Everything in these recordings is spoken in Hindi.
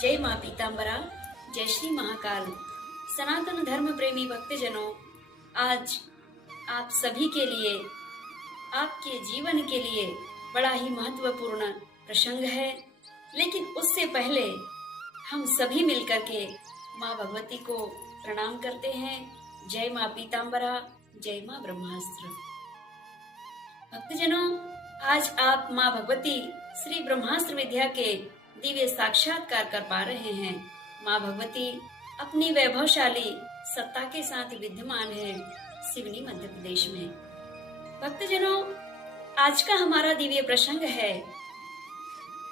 जय माँ पीताम्बरा, जय श्री महाकाल। सनातन धर्म प्रेमी भक्तजनों, आज आप सभी के लिए, आपके जीवन के लिए बड़ा ही महत्वपूर्ण प्रसंग है। लेकिन उससे पहले हम सभी मिलकर के माँ भगवती को प्रणाम करते हैं। जय माँ पीताम्बरा, जय माँ ब्रह्मास्त्र। भक्तजनों, आज आप माँ भगवती श्री ब्रह्मास्त्र विद्या के दिव्य साक्षात्कार कर पा रहे हैं। माँ भगवती अपनी वैभवशाली सत्ता के साथ विद्यमान है सिवनी मध्य प्रदेश में। भक्तजनों, आज का हमारा दिव्य प्रसंग है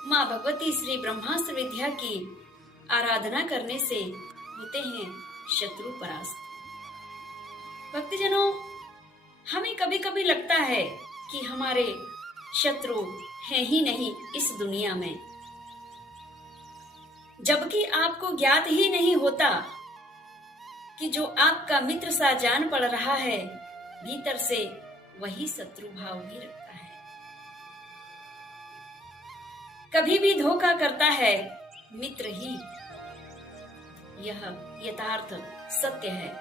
माँ भगवती श्री ब्रह्मास्त्र विद्या की आराधना करने से होते हैं शत्रु परास्त। भक्तजनों, हमें कभी कभी लगता है कि हमारे शत्रु हैं ही नहीं इस दुनिया में, जबकि आपको ज्ञात ही नहीं होता कि जो आपका मित्र सा जान पड़ रहा है, भीतर से वही शत्रु भाव भी रखता है। कभी भी धोखा करता है मित्र ही, यह यथार्थ सत्य है।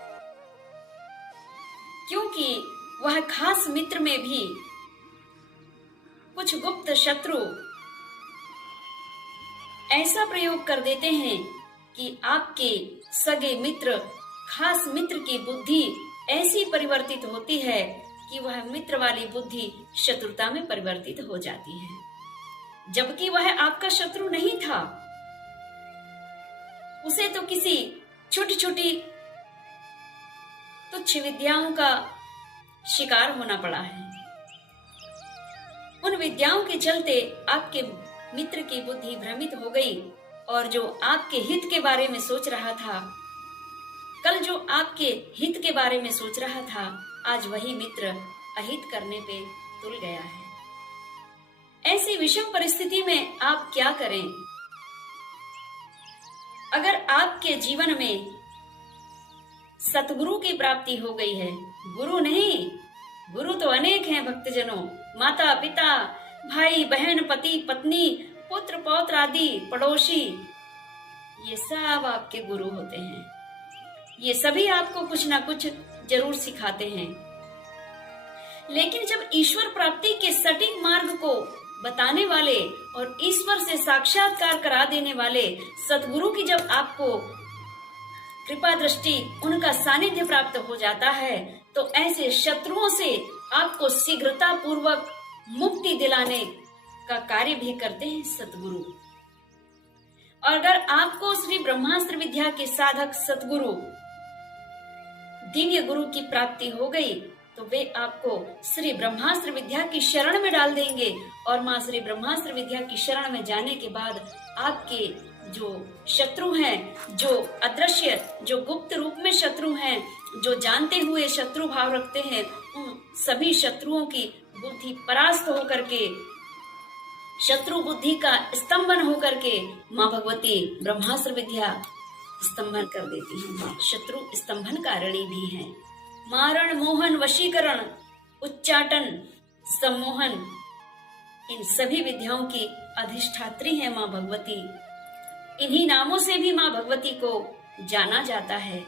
क्योंकि वह खास मित्र में भी कुछ गुप्त शत्रु ऐसा प्रयोग कर देते हैं कि आपके सगे मित्र, खास मित्र की बुद्धि ऐसी परिवर्तित होती है कि वह मित्र वाली बुद्धि शत्रुता में परिवर्तित हो जाती है, जबकि वह आपका शत्रु नहीं था। उसे तो किसी छोटी छोटी तुच्छ विद्याओं का शिकार होना पड़ा है। उन विद्याओं के चलते आपके मित्र की बुद्धि भ्रमित हो गई और जो आपके हित के बारे में सोच रहा था, कल जो आपके हित के बारे में सोच रहा था, आज वही मित्र अहित करने पे तुल गया है। ऐसी विषम परिस्थिति में आप क्या करें? अगर आपके जीवन में सतगुरु की प्राप्ति हो गई है, गुरु नहीं, गुरु तो अनेक हैं भक्तजनों, माता पिता, भाई बहन, पति पत्नी, पुत्र पौत्र आदि पड़ोसी, ये सब आपके गुरु होते हैं। ये सभी आपको कुछ ना कुछ जरूर सिखाते हैं। लेकिन जब ईश्वर प्राप्ति के सटीक मार्ग को बताने वाले और ईश्वर से साक्षात्कार करा देने वाले सतगुरु की जब आपको कृपा दृष्टि, उनका सानिध्य प्राप्त हो जाता है, तो ऐसे शत्रुओं से आपको शीघ्रता पूर्वक मुक्ति दिलाने का कार्य भी करते हैं सतगुरु। और अगर आपको श्री ब्रह्मास्त्र विद्या के साधक सतगुरु, दिव्य गुरु की प्राप्ति हो गई, तो वे आपको श्री ब्रह्मास्त्र विद्या की शरण में डाल देंगे। और माँ श्री ब्रह्मास्त्र विद्या की शरण में जाने के बाद आपके जो शत्रु हैं, जो अदृश्य, जो गुप्त रूप में शत्रु हैं, जो जानते हुए शत्रु भाव रखते हैं, उन सभी शत्रुओं की बुद्धि परास्त होकर के, शत्रु बुद्धि का स्तंभन होकर के माँ भगवती ब्रह्मास्त्र विद्या स्तंभन कर देती है। शत्रु स्तंभन कारिणी भी है। मारण, मोहन, वशीकरण, उच्चाटन, सम्मोहन, इन सभी विद्याओं की अधिष्ठात्री है माँ भगवती। इन्हीं नामों से भी माँ भगवती को जाना जाता है।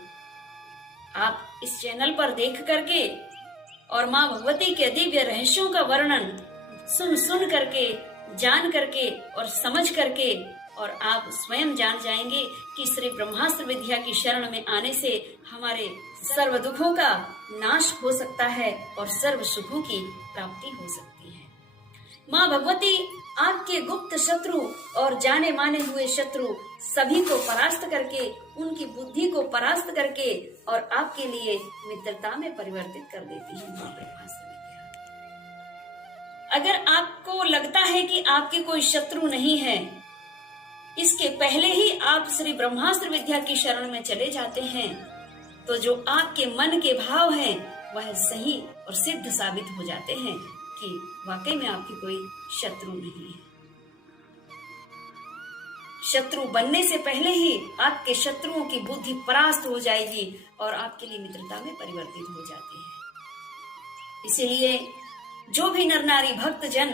आप इस चैनल पर देख करके और माँ भगवती के दिव्य रहस्यों का वर्णन सुन करके, जान करके और समझ करके, और आप स्वयं जान जाएंगे कि श्री ब्रह्मास्त्र विद्या की शरण में आने से हमारे सर्व दुखों का नाश हो सकता है और सर्व सुखों की प्राप्ति हो सकती है। माँ भगवती आपके गुप्त शत्रु और जाने माने हुए शत्रु सभी को परास्त करके, उनकी बुद्धि को परास्त करके और आपके लिए मित्रता में परिवर्तित कर देती है माँ ब्रह्मास्त्र विद्या। अगर आपको लगता है कि आपके कोई शत्रु नहीं है, इसके पहले ही आप श्री ब्रह्मास्त्र विद्या की शरण में चले जाते हैं, तो जो आपके मन के भाव हैं वह सही और सिद्ध साबित हो जाते हैं कि वाकई में आपकी कोई शत्रु नहीं है। शत्रु बनने से पहले ही आपके शत्रुओं की बुद्धि परास्त हो जाएगी और आपके लिए मित्रता में परिवर्तित हो जाती है। इसीलिए जो भी नर नारी भक्त जन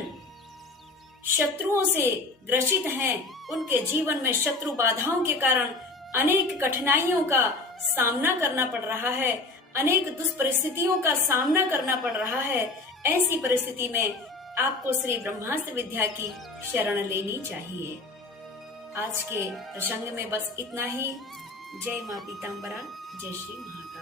शत्रुओं से ग्रसित हैं, उनके जीवन में शत्रु बाधाओं के कारण अनेक कठिनाइयों का सामना करना पड़ रहा है, अनेक दुष्परिस्थितियों का सामना करना पड़ रहा है, ऐसी परिस्थिति में आपको श्री ब्रह्मास्त्र विद्या की शरण लेनी चाहिए। आज के प्रसंग में बस इतना ही। जय मां पीताम्बरा, जय श्री महाकाल।